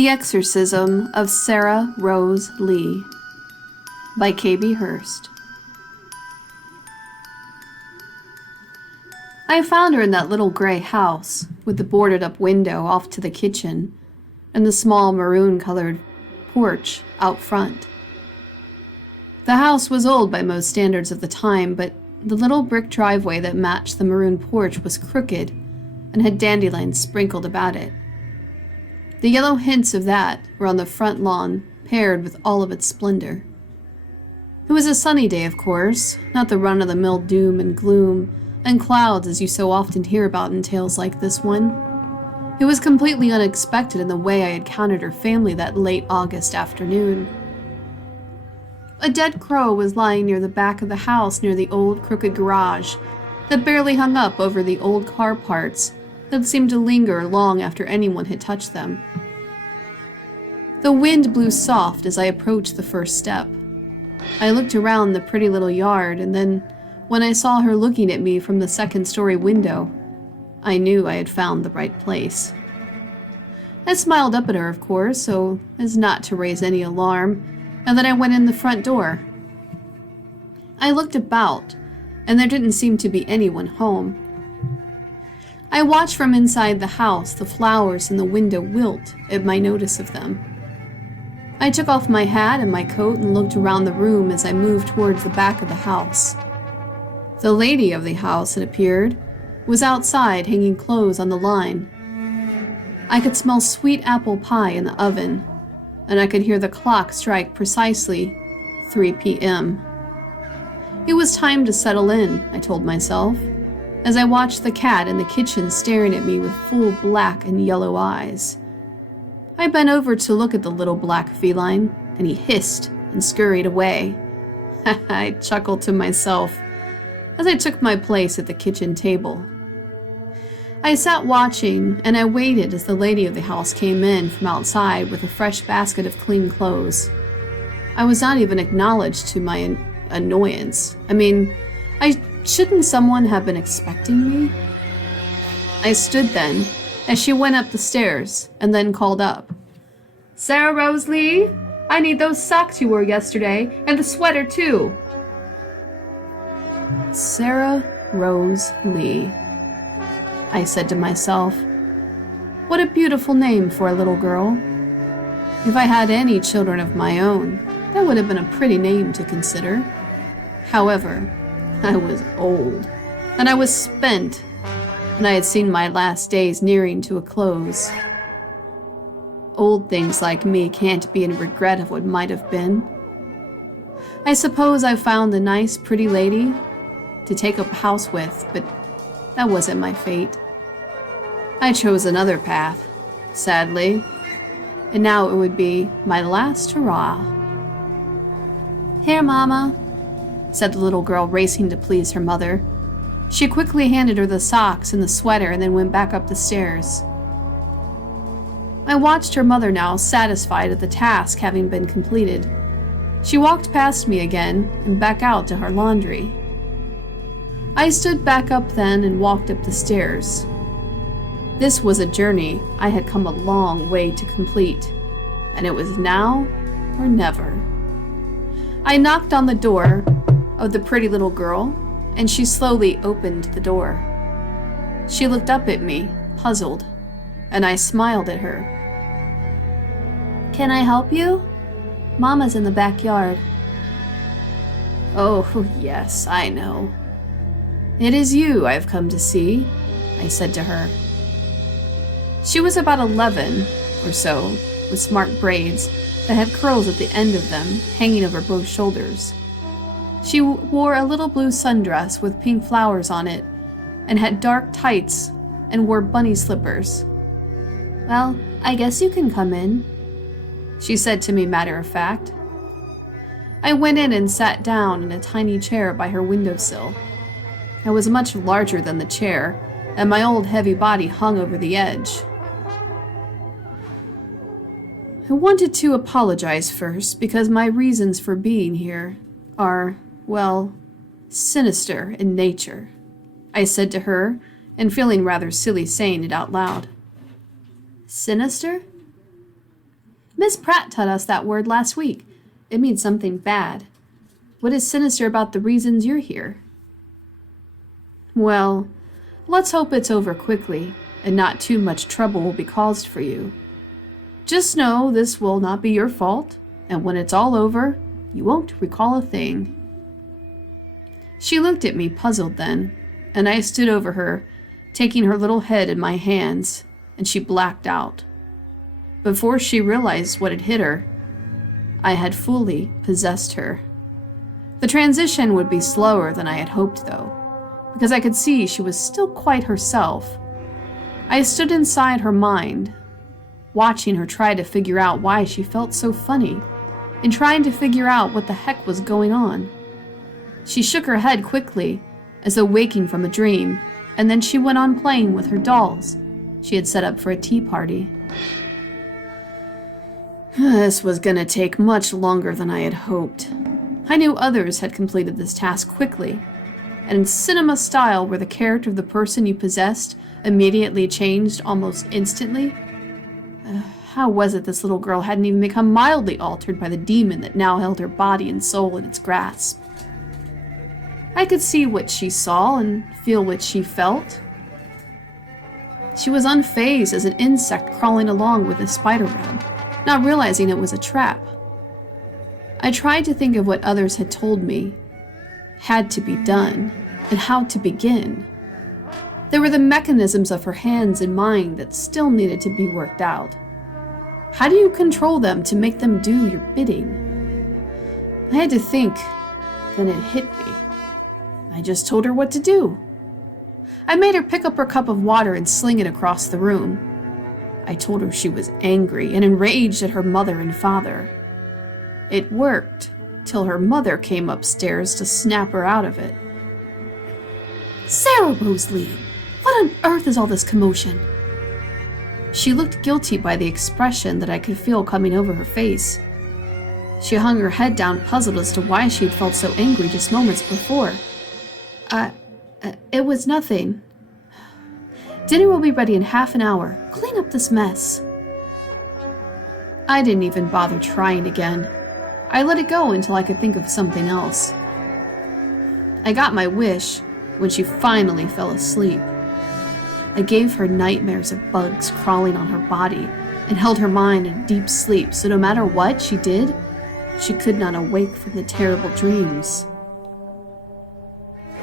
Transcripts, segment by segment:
The Exorcism of Sarah Rose Lee by K.B. HURST. I found her in that little gray house with the boarded-up window off to the kitchen and the small maroon-colored porch out front. The house was old by most standards of the time, but the little brick driveway that matched the maroon porch was crooked and had dandelions sprinkled about it. The yellow hints of that were on the front lawn, paired with all of its splendor. It was a sunny day, of course, not the run-of-the-mill doom and gloom and clouds as you so often hear about in tales like this one. It was completely unexpected in the way I had counted her family that late August afternoon. A dead crow was lying near the back of the house near the old crooked garage that barely hung up over the old car parts that seemed to linger long after anyone had touched them. The wind blew soft as I approached the first step. I looked around the pretty little yard, and then, when I saw her looking at me from the second-story window, I knew I had found the right place. I smiled up at her, of course, so as not to raise any alarm, and then I went in the front door. I looked about, and there didn't seem to be anyone home. I watched from inside the house the flowers in the window wilt at my notice of them. I took off my hat and my coat and looked around the room as I moved towards the back of the house. The lady of the house, it appeared, was outside hanging clothes on the line. I could smell sweet apple pie in the oven, and I could hear the clock strike precisely 3 p.m. It was time to settle in, I told myself, as I watched the cat in the kitchen staring at me with full black and yellow eyes. I bent over to look at the little black feline, and he hissed and scurried away. I chuckled to myself as I took my place at the kitchen table. I sat watching, and I waited as the lady of the house came in from outside with a fresh basket of clean clothes. I was not even acknowledged, to my annoyance. Shouldn't someone have been expecting me? I stood then, as she went up the stairs, and then called up, "Sarah Rose Lee, I need those socks you wore yesterday, and the sweater too." Sarah Rose Lee, I said to myself. What a beautiful name for a little girl. If I had any children of my own, that would have been a pretty name to consider. However, I was old, and I was spent, and I had seen my last days nearing to a close. Old things like me can't be in regret of what might have been. I suppose I found a nice, pretty lady to take up house with, but that wasn't my fate. I chose another path, sadly, and now it would be my last hurrah. "Here, Mama," said the little girl, racing to please her mother. She quickly handed her the socks and the sweater and then went back up the stairs. I watched her mother now, satisfied at the task having been completed. She walked past me again and back out to her laundry. I stood back up then and walked up the stairs. This was a journey I had come a long way to complete, and it was now or never. I knocked on the door of the pretty little girl, and she slowly opened the door. She looked up at me, puzzled, and I smiled at her. "Can I help you? Mama's in the backyard." "Oh, yes, I know. It is you I've come to see," I said to her. She was about 11 or so, with smart braids that had curls at the end of them, hanging over both shoulders. She wore a little blue sundress with pink flowers on it, and had dark tights, and wore bunny slippers. "Well, I guess you can come in," she said to me matter-of-fact. I went in and sat down in a tiny chair by her windowsill. I was much larger than the chair, and my old heavy body hung over the edge. I wanted to apologize first, because my reasons for being here are, well, sinister in nature, I said to her, and feeling rather silly saying it out loud. "Sinister?" Miss Pratt taught us that word last week. It means something bad. What is sinister about the reasons you're here? Well, let's hope it's over quickly, and not too much trouble will be caused for you. Just know this will not be your fault, and when it's all over, you won't recall a thing. She looked at me puzzled then, and I stood over her, taking her little head in my hands, and she blacked out. Before she realized what had hit her, I had fully possessed her. The transition would be slower than I had hoped, though, because I could see she was still quite herself. I stood inside her mind, watching her try to figure out why she felt so funny, and trying to figure out what the heck was going on. She shook her head quickly, as though waking from a dream, and then she went on playing with her dolls she had set up for a tea party. This was gonna take much longer than I had hoped. I knew others had completed this task quickly, and in cinema style where the character of the person you possessed immediately changed almost instantly. How was it this little girl hadn't even become mildly altered by the demon that now held her body and soul in its grasp? I could see what she saw and feel what she felt. She was unfazed as an insect crawling along with a spider web, not realizing it was a trap. I tried to think of what others had told me had to be done, and how to begin. There were the mechanisms of her hands and mind that still needed to be worked out. How do you control them to make them do your bidding? I had to think, then it hit me. I just told her what to do. I made her pick up her cup of water and sling it across the room. I told her she was angry and enraged at her mother and father. It worked, till her mother came upstairs to snap her out of it. Sarah Mosley, what on earth is all this commotion? She looked guilty by the expression that I could feel coming over her face. She hung her head down, puzzled as to why she had felt so angry just moments before. It was nothing. Dinner will be ready in half an hour. Clean up this mess. I didn't even bother trying again. I let it go until I could think of something else. I got my wish when she finally fell asleep. I gave her nightmares of bugs crawling on her body and held her mind in deep sleep, so no matter what she did, she could not awake from the terrible dreams.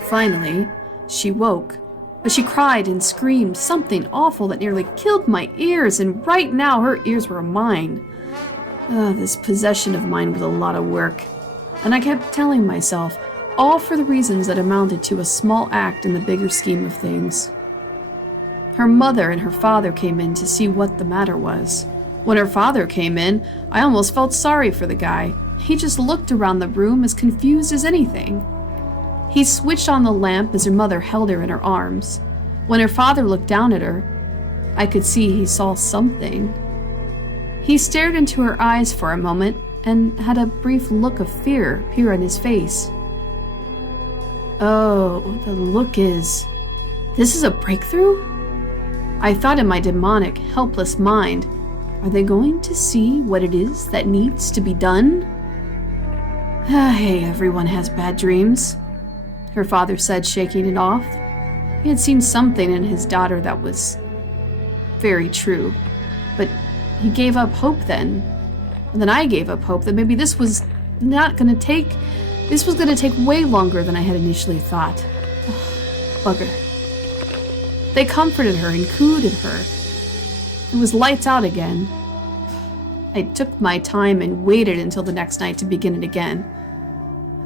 Finally, she woke, but she cried and screamed something awful that nearly killed my ears, and right now her ears were mine. This possession of mine was a lot of work, and I kept telling myself, all for the reasons that amounted to a small act in the bigger scheme of things. Her mother and her father came in to see what the matter was. When her father came in, I almost felt sorry for the guy. He just looked around the room as confused as anything. He switched on the lamp as her mother held her in her arms. When her father looked down at her, I could see he saw something. He stared into her eyes for a moment and had a brief look of fear appear on his face. Oh, the look is... This is a breakthrough? I thought in my demonic, helpless mind, are they going to see what it is that needs to be done? Hey, everyone has bad dreams, her father said, shaking it off. He had seen something in his daughter that was very true, but he gave up hope then. And then I gave up hope that maybe this was going to take way longer than I had initially thought. Bugger. They comforted her and cooed at her. It was lights out again. I took my time and waited until the next night to begin it again.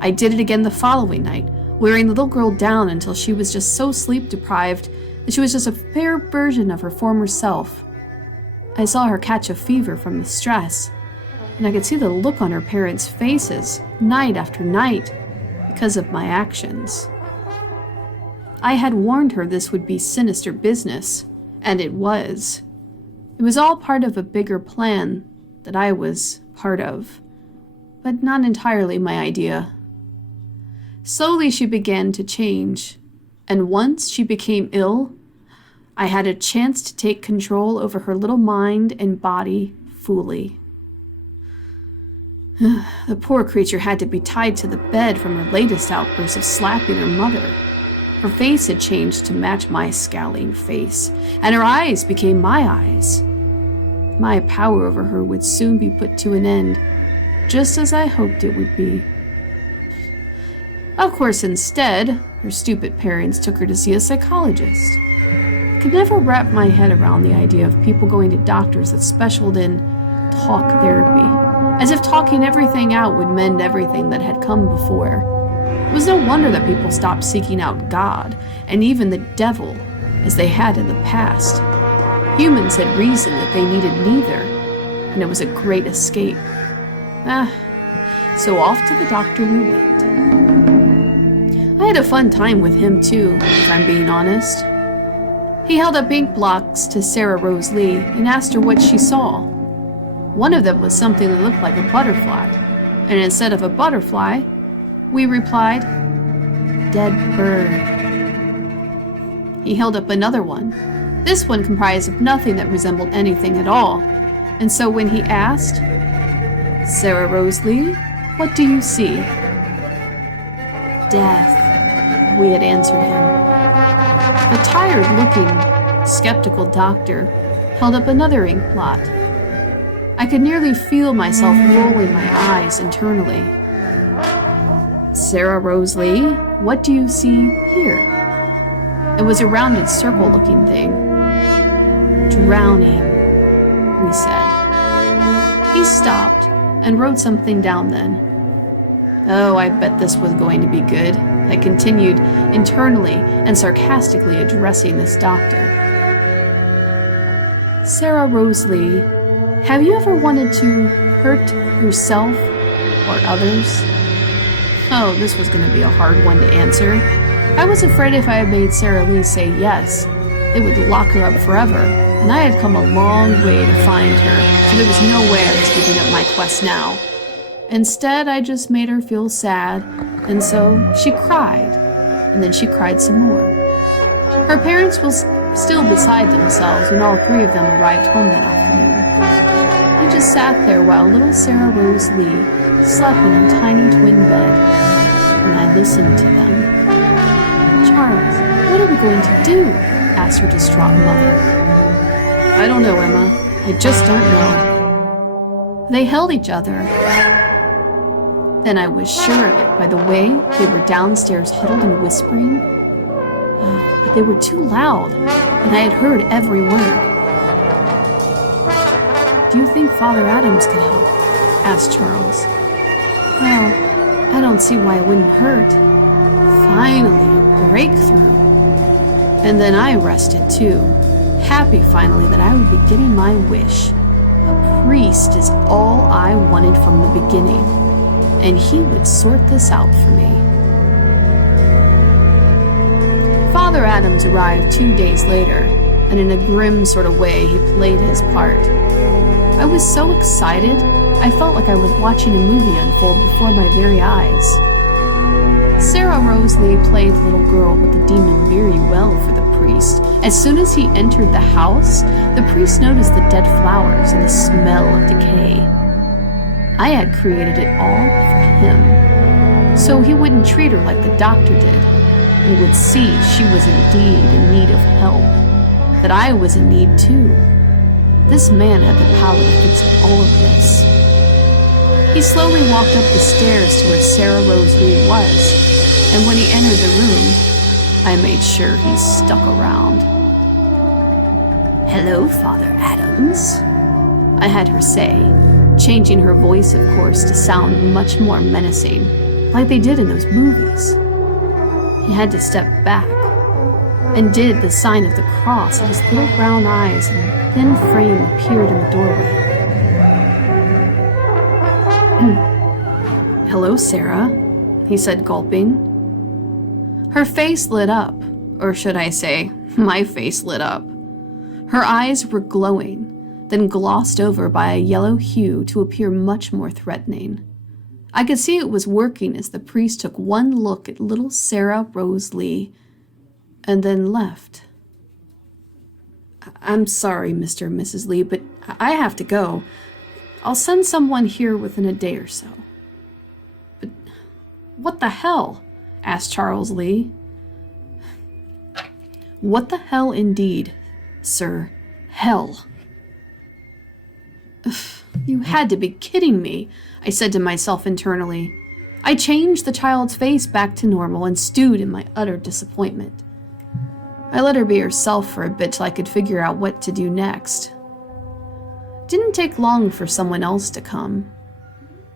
I did it again the following night, wearing the little girl down until she was just so sleep-deprived that she was just a fair version of her former self. I saw her catch a fever from the stress, and I could see the look on her parents' faces, night after night, because of my actions. I had warned her this would be sinister business, and it was. It was all part of a bigger plan that I was part of, but not entirely my idea. Slowly she began to change, and once she became ill, I had a chance to take control over her little mind and body fully. The poor creature had to be tied to the bed from her latest outburst of slapping her mother. Her face had changed to match my scowling face, and her eyes became my eyes. My power over her would soon be put to an end, just as I hoped it would be. Of course, instead, her stupid parents took her to see a psychologist. I could never wrap my head around the idea of people going to doctors that specialized in talk therapy, as if talking everything out would mend everything that had come before. It was no wonder that people stopped seeking out God, and even the devil, as they had in the past. Humans had reasoned that they needed neither, and it was a great escape. So off to the doctor we went. I had a fun time with him too, if I'm being honest. He held up ink blocks to Sarah Rose Lee and asked her what she saw. One of them was something that looked like a butterfly, and instead of a butterfly, we replied, "Dead bird." He held up another one. This one comprised of nothing that resembled anything at all, and so when he asked, "Sarah Rose Lee, what do you see?" "Death," we had answered him. The tired-looking, skeptical doctor held up another ink blot. I could nearly feel myself rolling my eyes internally. "Sarah Rose Lee, what do you see here?" It was a rounded circle-looking thing. "Drowning," we said. He stopped and wrote something down then. Oh, I bet this was going to be good. I continued, internally and sarcastically addressing this doctor. "Sarah Rose Lee, have you ever wanted to hurt yourself or others?" Oh, this was going to be a hard one to answer. I was afraid if I had made Sarah Lee say yes, it would lock her up forever, and I had come a long way to find her, so there was no way I was giving up my quest now. Instead, I just made her feel sad, and so she cried, and then she cried some more. Her parents were still beside themselves when all three of them arrived home that afternoon. I just sat there while little Sarah Rose Lee slept in her tiny twin bed, and I listened to them. "Charles, what are we going to do?" asked her distraught mother. "I don't know, Emma. I just don't know." They held each other. Then I was sure of it by the way they were downstairs huddled and whispering. But they were too loud, and I had heard every word. "Do you think Father Adams could help?" asked Charles. "Well, I don't see why it wouldn't hurt." Finally, a breakthrough. And then I rested too, happy finally that I would be getting my wish. A priest is all I wanted from the beginning, and he would sort this out for me. Father Adams arrived 2 days later, and in a grim sort of way he played his part. I was so excited, I felt like I was watching a movie unfold before my very eyes. Sarah Rose Lee played the little girl with the demon very well for the priest. As soon as he entered the house, the priest noticed the dead flowers and the smell of decay. I had created it all for him, so he wouldn't treat her like the doctor did, and would see she was indeed in need of help, that I was in need too. This man had the power to fix all of this. He slowly walked up the stairs to where Sarah Rose Lee was, and when he entered the room, I made sure he stuck around. "Hello, Father Adams," I had her say, changing her voice, of course, to sound much more menacing, like they did in those movies. He had to step back, and did the sign of the cross, and his little brown eyes and thin frame appeared in the doorway. "Hello, Sarah," he said, gulping. Her face lit up, or should I say, my face lit up. Her eyes were glowing, then glossed over by a yellow hue to appear much more threatening. I could see it was working as the priest took one look at little Sarah Rose Lee, and then left. "I'm sorry, Mr. and Mrs. Lee, but I have to go. I'll send someone here within a day or so." "But what the hell?" asked Charles Lee. "What the hell indeed, sir. Hell." "You had to be kidding me," I said to myself internally. I changed the child's face back to normal and stewed in my utter disappointment. I let her be herself for a bit till I could figure out what to do next. It didn't take long for someone else to come.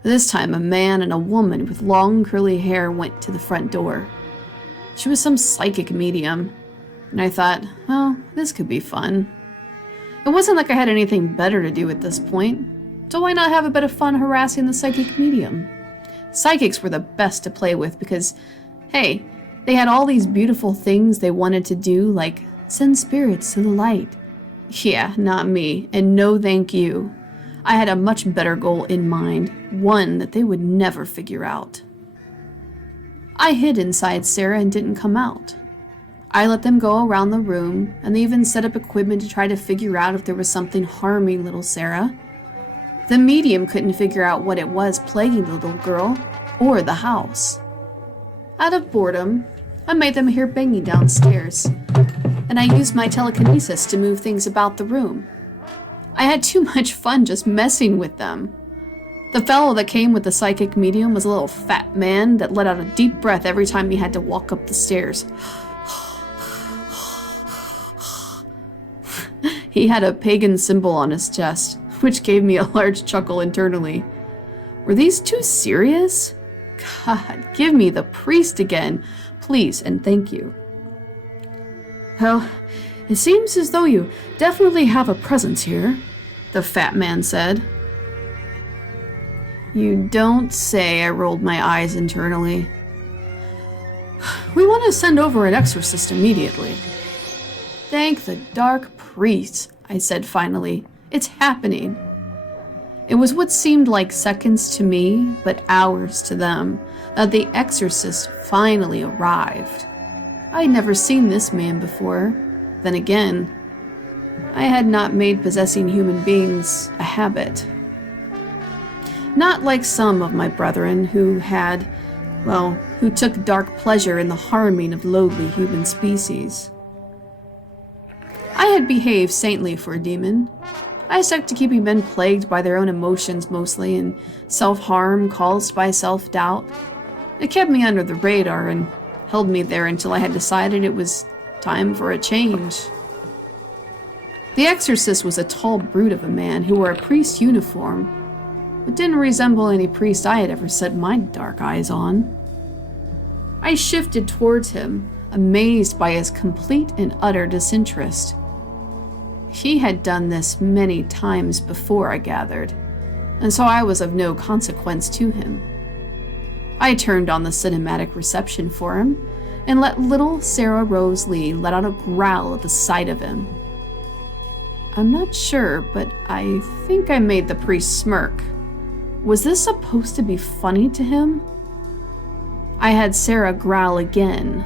This time a man and a woman with long curly hair went to the front door. She was some psychic medium, and I thought, well, this could be fun. It wasn't like I had anything better to do at this point, so why not have a bit of fun harassing the psychic medium? Psychics were the best to play with because, hey, they had all these beautiful things they wanted to do, like send spirits to the light. Yeah, not me, and no thank you. I had a much better goal in mind, one that they would never figure out. I hid inside Sarah and didn't come out. I let them go around the room, and they even set up equipment to try to figure out if there was something harming little Sarah. The medium couldn't figure out what it was plaguing the little girl, or the house. Out of boredom, I made them hear banging downstairs, and I used my telekinesis to move things about the room. I had too much fun just messing with them. The fellow that came with the psychic medium was a little fat man that let out a deep breath every time he had to walk up the stairs. He had a pagan symbol on his chest, which gave me a large chuckle internally. Were these two serious? God, give me the priest again, please and thank you. "Well, it seems as though you definitely have a presence here," the fat man said. "You don't say," I rolled my eyes internally. "We want to send over an exorcist immediately." "Thank the dark priest," I said finally. "It's happening." It was what seemed like seconds to me, but hours to them, that the exorcist finally arrived. I had never seen this man before. Then again, I had not made possessing human beings a habit. Not like some of my brethren who took dark pleasure in the harming of lowly human species. I had behaved saintly for a demon. I stuck to keeping men plagued by their own emotions mostly, and self-harm caused by self-doubt. It kept me under the radar and held me there until I had decided it was time for a change. The exorcist was a tall brute of a man who wore a priest's uniform, but didn't resemble any priest I had ever set my dark eyes on. I shifted towards him, amazed by his complete and utter disinterest. He had done this many times before, I gathered, and so I was of no consequence to him. I turned on the cinematic reception for him and let little Sarah Rose Lee let out a growl at the sight of him. I'm not sure, but I think I made the priest smirk. Was this supposed to be funny to him? I had Sarah growl again.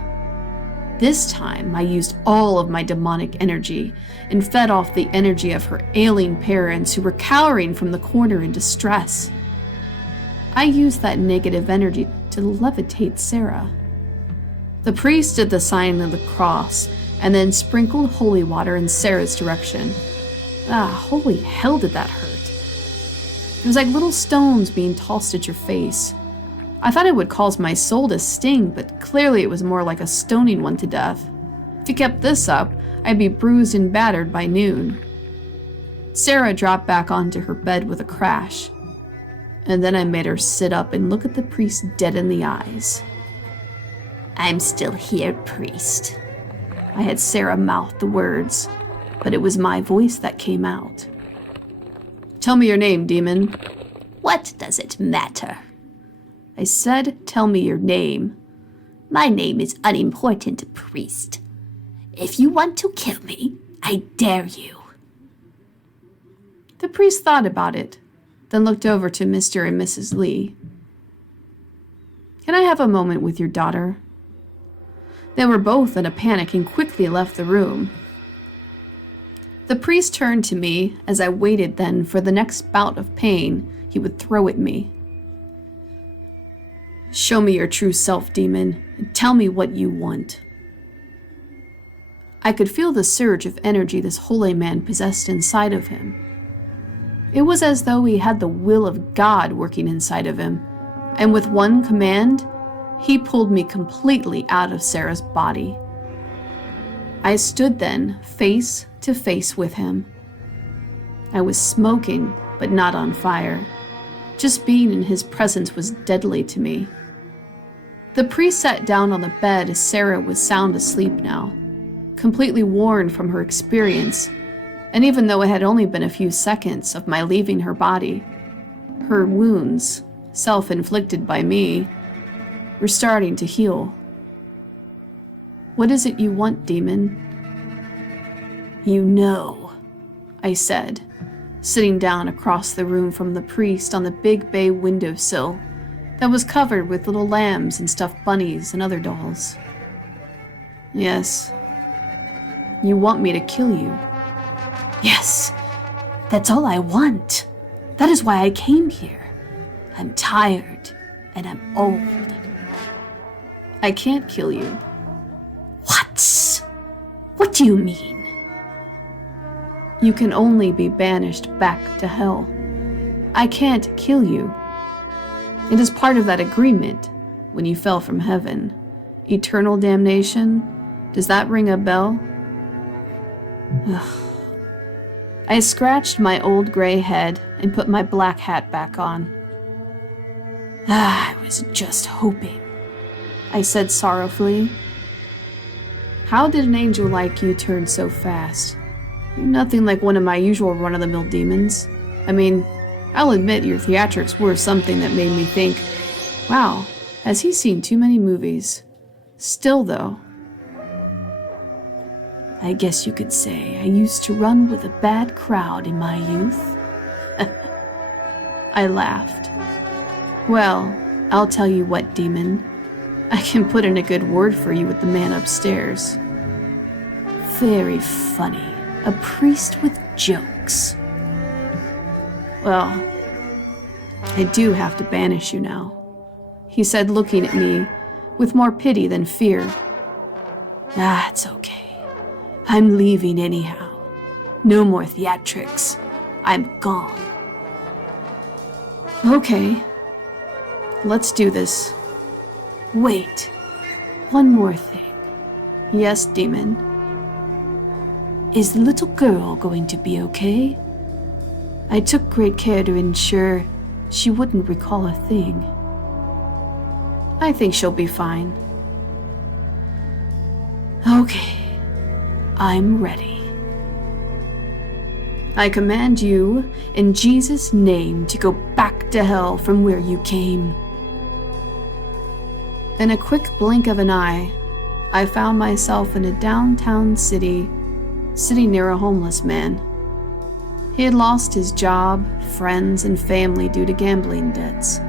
This time, I used all of my demonic energy and fed off the energy of her ailing parents who were cowering from the corner in distress. I used that negative energy to levitate Sarah. The priest did the sign of the cross and then sprinkled holy water in Sarah's direction. Holy hell did that hurt. It was like little stones being tossed at your face. I thought it would cause my soul to sting, but clearly it was more like a stoning one to death. If he kept this up, I'd be bruised and battered by noon. Sarah dropped back onto her bed with a crash, and then I made her sit up and look at the priest dead in the eyes. "I'm still here, priest." I had Sarah mouth the words, but it was my voice that came out. "Tell me your name, demon." "What does it matter?" I said, "Tell me your name." "My name is unimportant, priest. If you want to kill me, I dare you." The priest thought about it, then looked over to Mr. and Mrs. Lee. "Can I have a moment with your daughter?" They were both in a panic and quickly left the room. The priest turned to me as I waited then for the next bout of pain he would throw at me. "Show me your true self, demon, and tell me what you want." I could feel the surge of energy this holy man possessed inside of him. It was as though he had the will of God working inside of him, and with one command, he pulled me completely out of Sarah's body. I stood then, face to face with him. I was smoking, but not on fire. Just being in his presence was deadly to me. The priest sat down on the bed as Sarah was sound asleep now, completely worn from her experience, and even though it had only been a few seconds of my leaving her body, her wounds, self-inflicted by me, were starting to heal. "What is it you want, demon?" "You know," I said, sitting down across the room from the priest on the big bay windowsill that was covered with little lambs and stuffed bunnies and other dolls. "Yes. You want me to kill you?" "Yes, that's all I want. That is why I came here. I'm tired, and I'm old." "I can't kill you." "What? What do you mean?" "You can only be banished back to hell. I can't kill you. It is part of that agreement when you fell from heaven. Eternal damnation. Does that ring a bell?" Ugh. I scratched my old gray head and put my black hat back on. "I was just hoping," I said sorrowfully. "How did an angel like you turn so fast? You're nothing like one of my usual run-of-the-mill demons. I mean, I'll admit your theatrics were something that made me think, wow, has he seen too many movies? Still though, I guess you could say I used to run with a bad crowd in my youth." I laughed. "Well, I'll tell you what, demon. I can put in a good word for you with the man upstairs." "Very funny. A priest with jokes." "Well, I do have to banish you now," he said, looking at me with more pity than fear. "That's okay. I'm leaving anyhow. No more theatrics. I'm gone." "Okay. Let's do this." "Wait. One more thing. "Yes, demon." Is the little girl going to be okay? I took great care to ensure she wouldn't recall a thing." "I think she'll be fine." "Okay. I'm ready." "I command you, in Jesus' name, to go back to hell from where you came." In a quick blink of an eye, I found myself in a downtown city, sitting near a homeless man. He had lost his job, friends, and family due to gambling debts.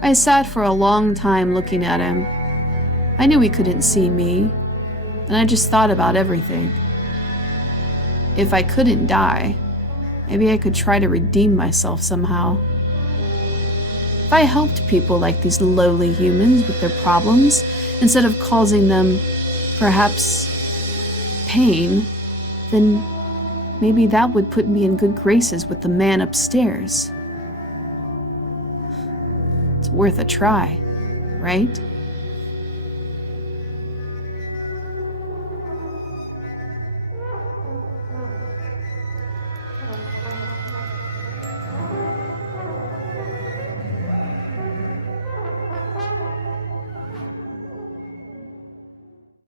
I sat for a long time looking at him. I knew he couldn't see me, and I just thought about everything. If I couldn't die, maybe I could try to redeem myself somehow. If I helped people like these lowly humans with their problems, instead of causing them, perhaps, pain, then maybe that would put me in good graces with the man upstairs. It's worth a try, right?